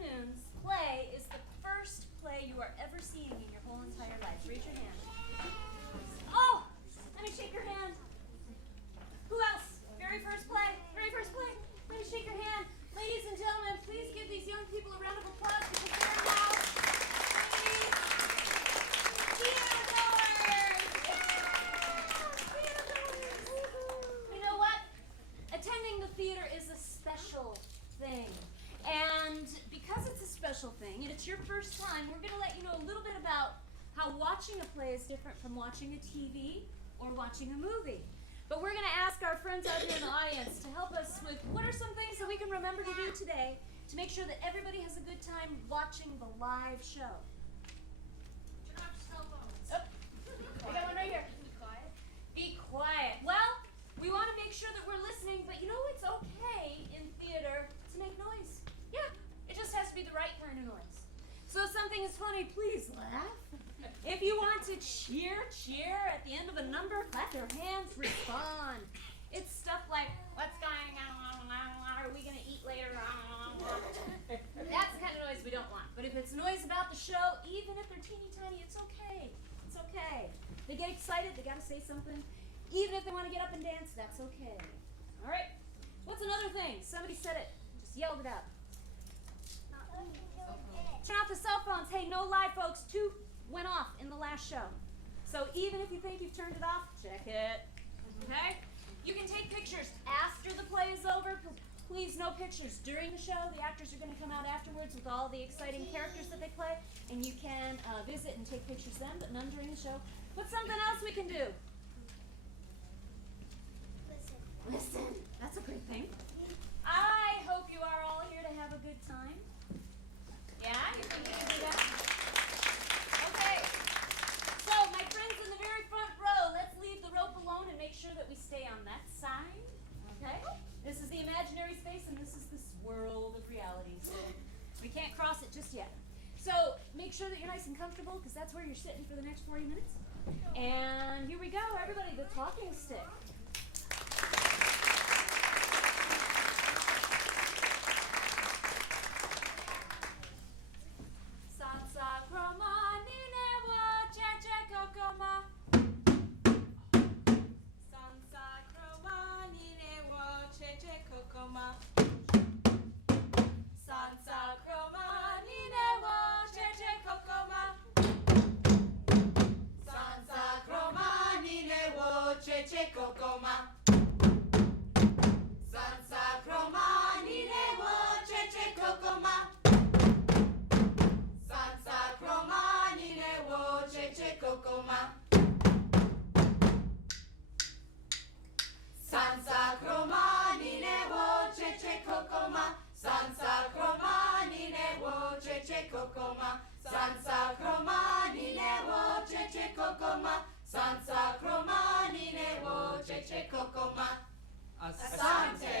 afternoon's play is the first play you are ever seeing in your whole entire life? Raise your hand. Oh! Let me shake your hand. Who else? Very first play. Very first play. Let me shake your hand. Ladies and gentlemen, please give these young people a round of applause because they're now theater-goers. You know what? Attending the theater is a special thing. And because it's a special thing and it's your first time, we're going to let you know a little bit about how watching a play is different from watching a TV or watching a movie. But we're going to ask our friends out here in the audience to help us with what are some things that we can remember to do today to make sure that everybody has a good time watching the live show. Turn off cell phones. Oh, I got one right here. Be quiet. Be quiet. Well, we want to make sure that we're listening, but you know it's okay in theater to make noise. Yeah, it just has to be the right kind of noise. So if something is funny, please laugh. If you want to cheer, cheer. At the end of a number, clap your hands, respond. It's stuff like, what's going on? Are we going to eat later? That's the kind of noise we don't want. But if it's noise about the show, even if they're teeny tiny, it's okay. It's okay. They get excited, they got to say something. Even if they want to get up and dance, that's okay. All right? What's another thing? Somebody said it. Just yelled it out. Turn off the cell phones. Hey, no lie, folks. 2 went off in the last show. So even if you think you've turned it off, check it. Okay? You can take pictures after the play is over. Please, no pictures during the show. The actors are going to come out afterwards with all the exciting characters that they play, and you can visit and take pictures then, but none during the show. What's something else we can do? Listen. That's a great thing. I hope you are all here to have a good time. Yeah? You think you can do that? Okay. So, my friends in the very front row, let's leave the rope alone and make sure that we stay on that side. Okay? This is the imaginary space, and this is this world of reality. So, we can't cross it just yet. So, make sure that you're nice and comfortable, because that's where you're sitting for the next 40 minutes. And here we go, everybody, the talking stick. Sansa croma nine wo cheche kokoma. Sansa croma nine wo cheche kokoma. Sansa croma nine wo cheche kokoma. Sansa croma nine wo cheche kokoma. Sansa croma nine wo cheche kokoma. Sansa croma nine wo cheche kokoma. Sansa croma nine wo cheche kokoma. Sansa croma nine wo cheche kokoma. Sansa croma nine wo cheche kokoma. Sansa croma nine wo cheche kokoma. Asante.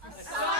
Asante.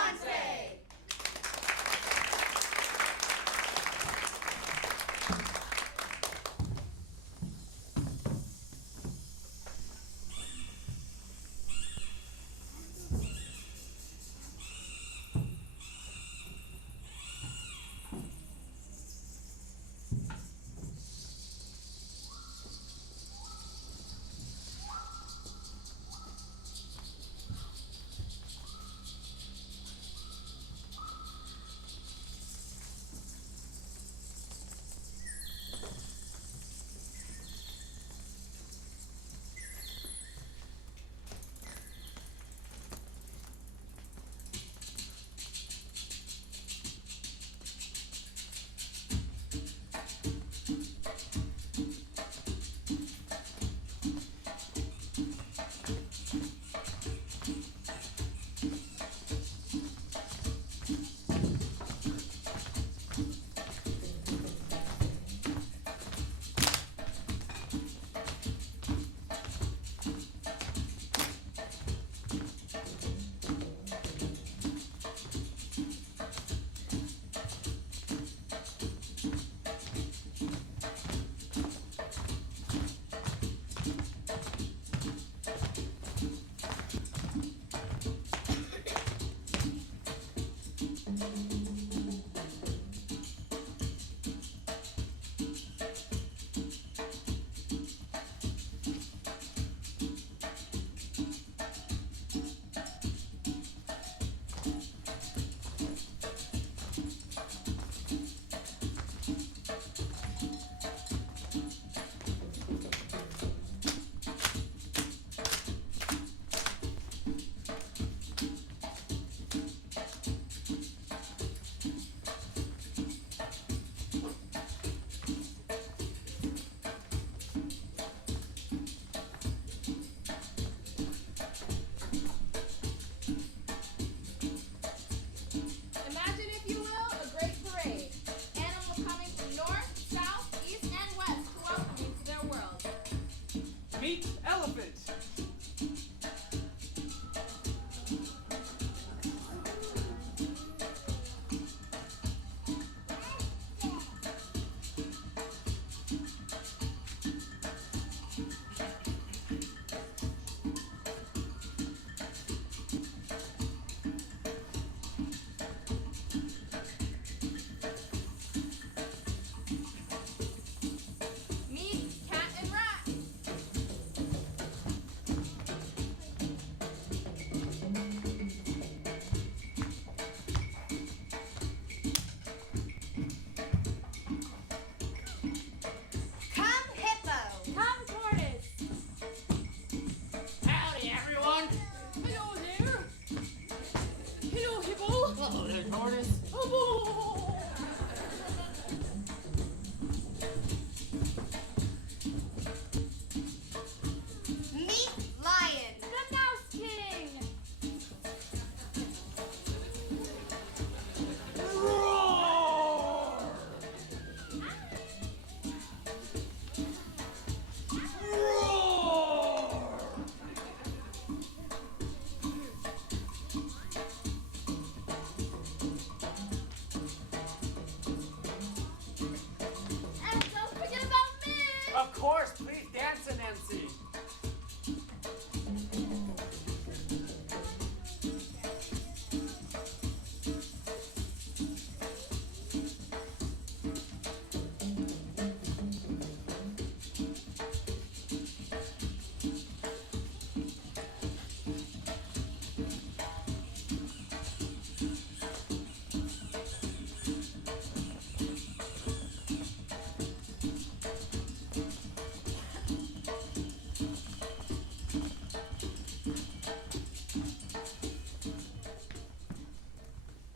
Of course, please dance, Nancy.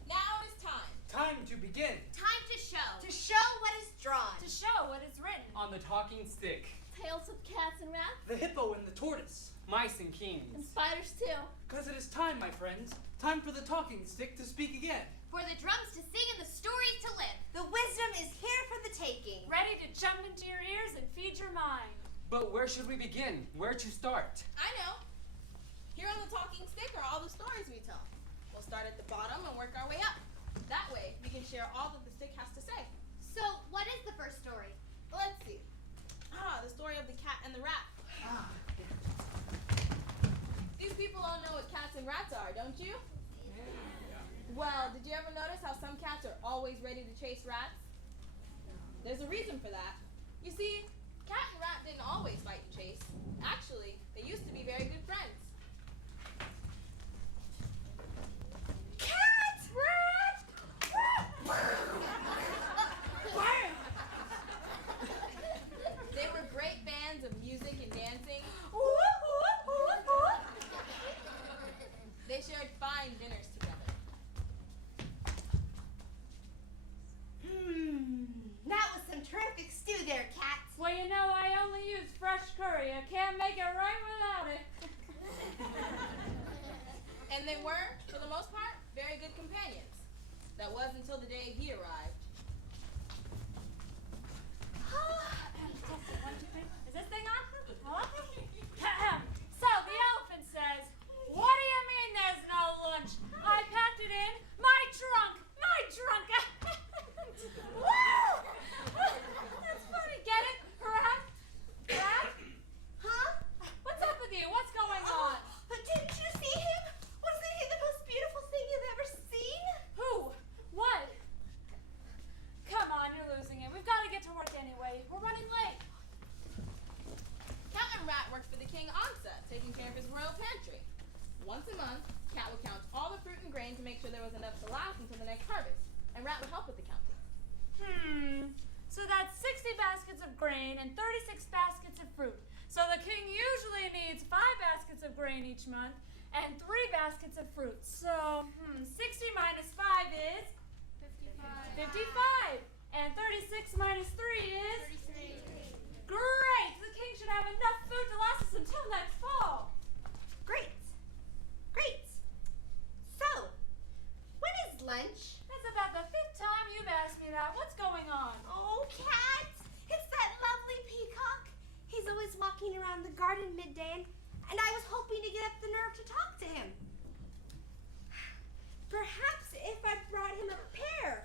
Now is time. Time to begin. Time to show. To show what is drawn. To show what is written. On the talking stick. Tales of cats and rats, The hippo and the tortoise. Mice and and kings. spiders too. Because it is time, my friends. Time for the talking stick to speak again. For the drums to sing and the stories to live. The wisdom is here for the taking. Ready to jump into your ears and feed your mind. But where should we begin? Where to start? I know. Here on the talking stick are all the stories we tell. We'll start at the bottom and work our way up. That way, we can share all that the stick has to say. So, what is the first story? Let's see. The story of the cat and the rat. These people all know what cats and rats are, don't you? Well, did you ever notice how some cats are always ready to chase rats? There's a reason for that. You see, cat and rat didn't always fight and chase. Actually, they used to be very good friends. Cat! Rat! They were great bands of music and dancing. They shared fine dinners together. That was some terrific stew there, cats. Well, you know, I only use fresh curry. I can't make it right without it. And they were, for the most part, very good companions. That was until the day he arrived. One, two, three. Is this thing on? So the elephant says, "What do you mean there's no lunch? I packed it in my trunk. My trunk." Woo! That's funny. Get it? Rat? Rat? Huh? What's up with you? What's going on? Didn't you see him? Wasn't he the most beautiful thing you've ever seen? Who? What? Come on, you're losing it. We've got to get to work anyway. We're running late. Cat and Rat worked for the king Ansa, taking care of his royal pantry. Once a month, Cat would count all the fruit and grain to make sure there was enough to last until the next harvest, and Rat would help with the counting. So that's 60 baskets of grain and 36 baskets of fruit. So the king usually needs 5 baskets of grain each month and 3 baskets of fruit. So, 60 minus 5 is 55. And 36 minus 3 is 33. great. The king should have enough food to last us until next fall. Great. Great. So, when is lunch? That's about the 5th time you've asked me that. What's going on? Oh, Cat! It's that lovely peacock. He's always walking around the garden midday, and I was hoping to get up the nerve to talk to him. Perhaps if I brought him a pear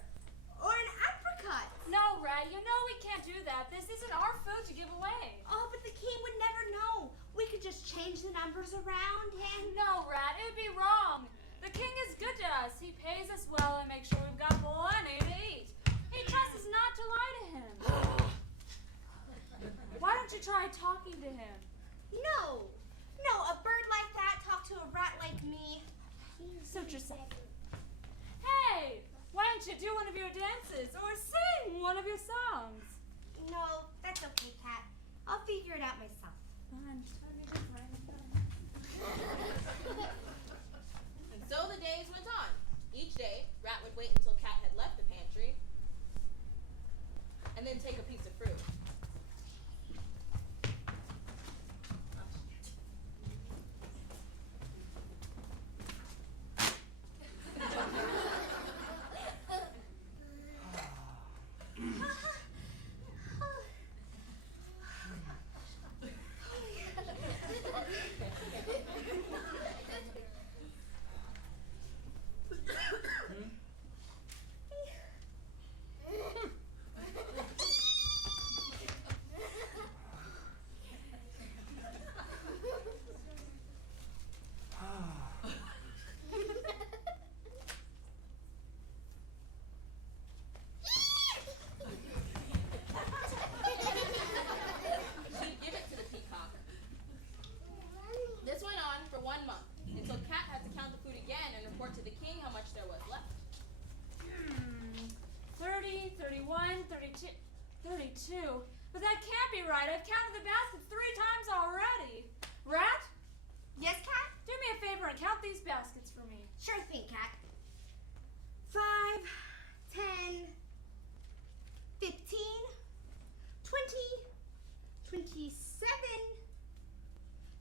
or an apricot. No, Rat, you know we can't do that. This isn't our food to give away. Oh, but the king would never know. We could just change the numbers around and... No, Rat, it would be wrong. The king is good to us. He pays us well and makes sure we've got plenty to eat. He trusts us not to lie to him. Why don't you try talking to him? No. No, a bird like that talk to a rat like me. Suit yourself. Hey, why don't you do one of your dances or sing one of your songs? No, that's okay, Cat. I'll figure it out myself. Fine, totally different. And so the days went on. Each day, Rat would wait until Cat had left the pantry, and then take a piece of fruit. 32. But that can't be right. I've counted the baskets 3 times already. Rat, Yes, Cat? do me a favor and count these baskets for me. Sure thing, Cat. 5, 10, 15, 20, 27,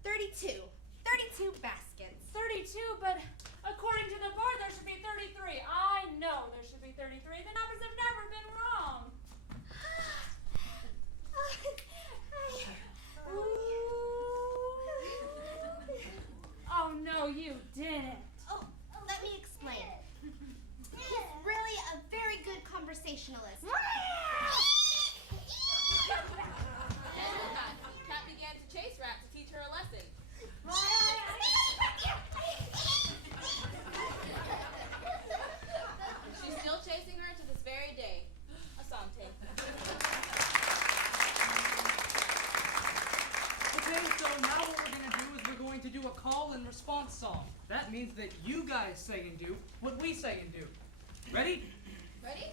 32. 32 baskets. 32, but according to the board, there should be 33. I know there should be 33. The numbers have never been wrong. Oh, no, you didn't. Oh, let me explain. He's really a very good conversationalist. Cat began to chase Rat to teach her a lesson. She's still chasing her to this very day. Asante. Okay, so now what we're going to do is we're going to do a call and response song. That means that you guys say and do what we say and do. Ready? Ready?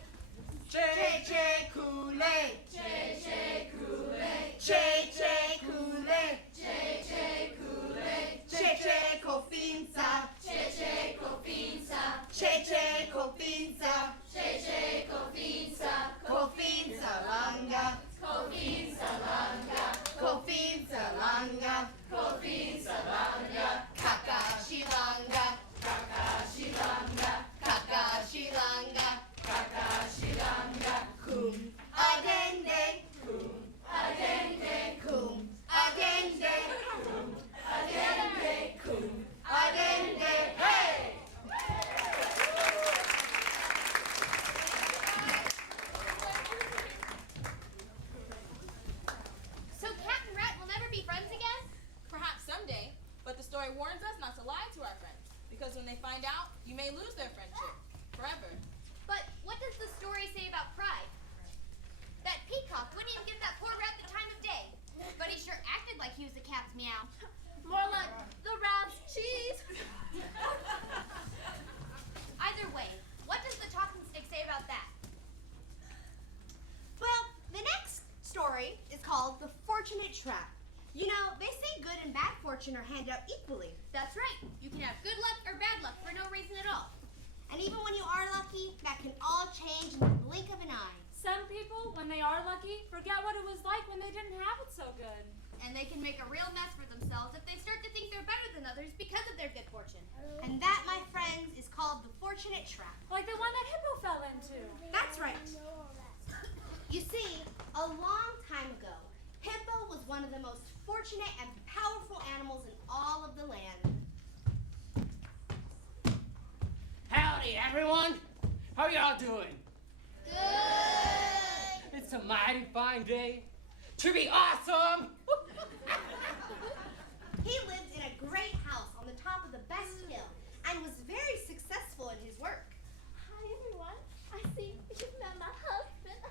Che Kool-Aid. Che Kool-Aid. Che Kool-Aid. Che Kofinsa. Che Kofinsa. Che Kofinsa. Che Kofinsa. Kofinsa langa. Kofinsa langa. Kofinsa langa. Kofinsa langa. Kakashi langa. Kakashi langa. Kakashi langa. Kakashi langa. Kum adende. Adende. Kum adende. Adende. Kum adende. Hey! So Cat and Rat will never be friends again? Perhaps someday, but the story warns us not to lie to our friends, because when they find out, you may lose their friendship forever. But what does the story say about pride? That peacock wouldn't even give that poor rat the time of day. But he sure acted like he was the cat's meow. More like the rat's cheese. Either way, what does the talking stick say about that? Well, the next story is called The Fortunate Trap. You know, they say good and bad fortune are handed out equally. That's right. You can have good luck or bad luck for no reason at all. And even when you are lucky, that can all change in the blink of an eye. Some people, when they are lucky, forget what it was like when they didn't have it so good. And they can make a real mess for themselves if they start to think they're better than others because of their good fortune. And that, my friends, is called The Fortunate Trap. Like the one that Hippo fell into. That's right. You see, a long time ago, Hippo was one of the most fortunate and powerful animals in all of the land. Howdy, everyone. How y'all doing? Good. It's a mighty fine day to be awesome. He lived in a great house on the top of the best hill and was very successful in his work. Hi, everyone. I see you met my husband.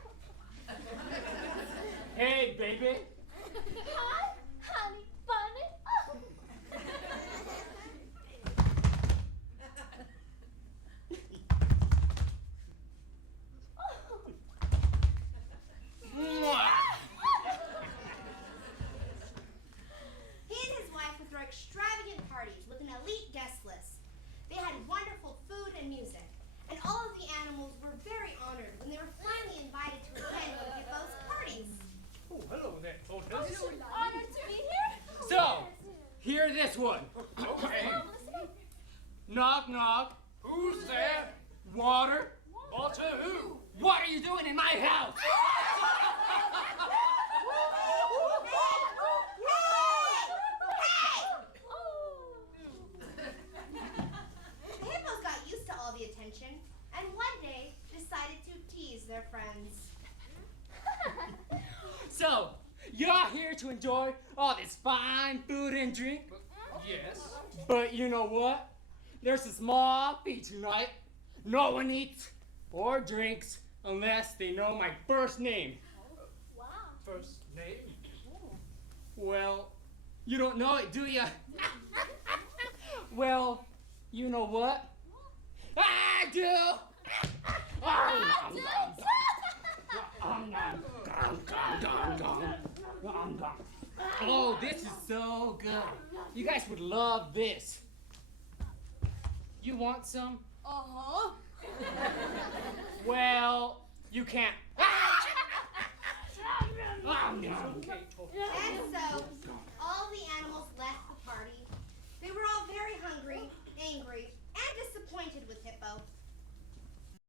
Hey, baby. Hi, honey, bunny. Mwah. He and his wife would throw extravagant parties with an elite guest list. They had wonderful food and music, and all of the animals were very honored when they were finally invited to attend one of Hippo's parties. Oh, hello there, Otis. Honored to be here. So, hear this one. Okay. Knock, knock. Who's there? Water? Water who? What are you doing in my house? The hippos got used to all the attention, and one day decided to tease their friends. So, you're here to enjoy all this fine food and drink? Yes. But you know what? There's a small fee tonight. No one eats or drinks unless they know my first name. Wow. First name? Well, you don't know it, do ya? Well, you know what? I do! Oh, this is so good. You guys would love this. You want some? Uh-huh. Well, you can't. Okay,